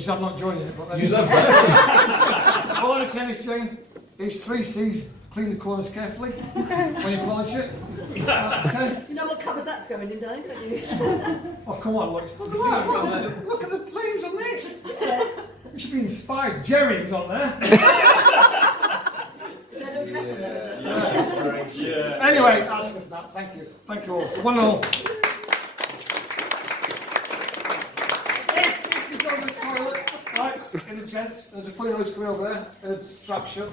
which I'm not joining it, but You love that. all I'm saying is, Jane, is 3 C's, clean the corners carefully when you polish it. Okay? You know what cupboard that's going in, Dave, don't you? Oh, come on, look. Look at the names on this. You should be inspired. Jerry's on there. Is there no dressing there, is there? Yeah. Anyway, that's enough of that. Thank you. Thank you all. 1-0. If you go to the toilets, right, in the gents, there's a clean hose coming over there, and a trap shut.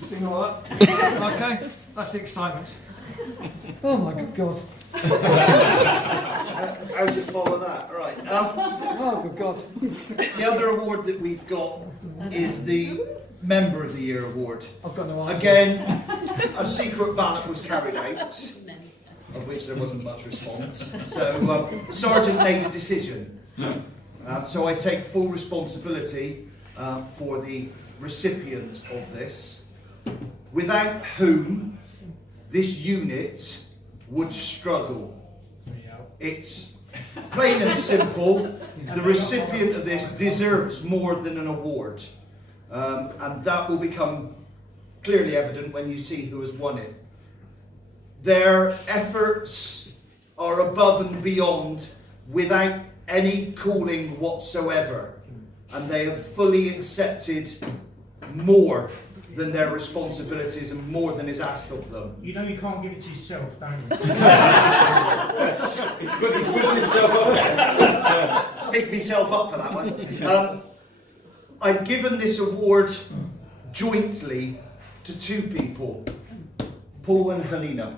Just ignore that. Okay? That's the excitement. Oh my good God. How do you follow that? Right. Oh good God. The other award that we've got is the Member of the Year award. I've got no idea. Again, a secret ballot was carried out, of which there wasn't much response. So Sergeant made a decision. So I take full responsibility for the recipient of this, without whom this unit would struggle. It's plain and simple. The recipient of this deserves more than an award. And that will become clearly evident when you see who has won it. Their efforts are above and beyond without any calling whatsoever. And they have fully accepted more than their responsibilities and more than is asked of them. You know you can't give it to yourself, don't you? He's putting himself up there. Pick myself up for that one. I've given this award jointly to 2 people, Paul and Helena.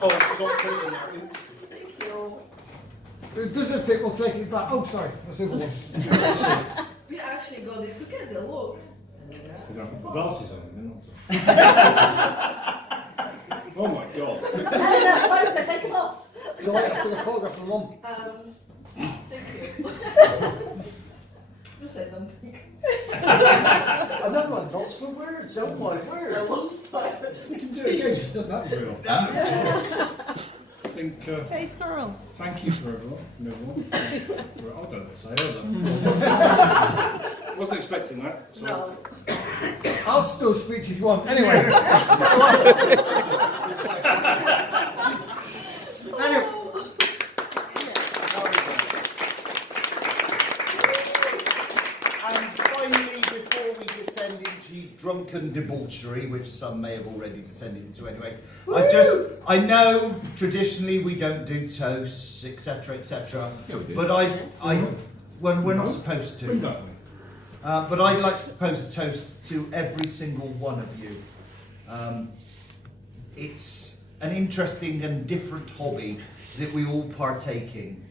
Oh, I forgot to put it in there. Oops. Thank you. It doesn't fit, we'll take it back. Oh, sorry, that's the other one. We actually got it together, look. You don't have the glasses on, they're not. Oh my God. Hey, that photo, take them off. So I took a photograph from Mum. Thank you. You say something. I know I'm lost for words, oh my word. I lost time. You can do it again, it doesn't happen very often. I think, Say squirrel. thank you for everyone. I don't know what to say either. Wasn't expecting that. So. No. I'll still speak if you want. Anyway. Anyway. And finally, before we descend into drunken debauchery, which some may have already descended into anyway, I know traditionally we don't do toasts, etc., etc. Yeah, we do. But when we're not supposed to. But I'd like to propose a toast to every single one of you. It's an interesting and different hobby that we all partake in.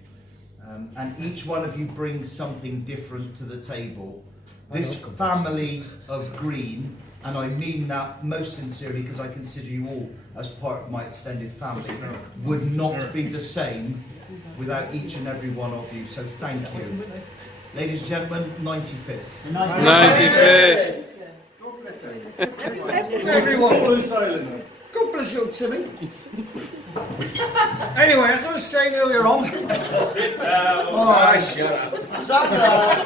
And each one of you brings something different to the table. This family of green, and I mean that most sincerely because I consider you all as part of my extended family, would not be the same without each and every one of you. So thank you. Ladies and gentlemen, 95th. 95th. Everyone. God bless you, Timmy. Anyway, as I was saying earlier on. Sit down. Oh, Shut up. Zaka!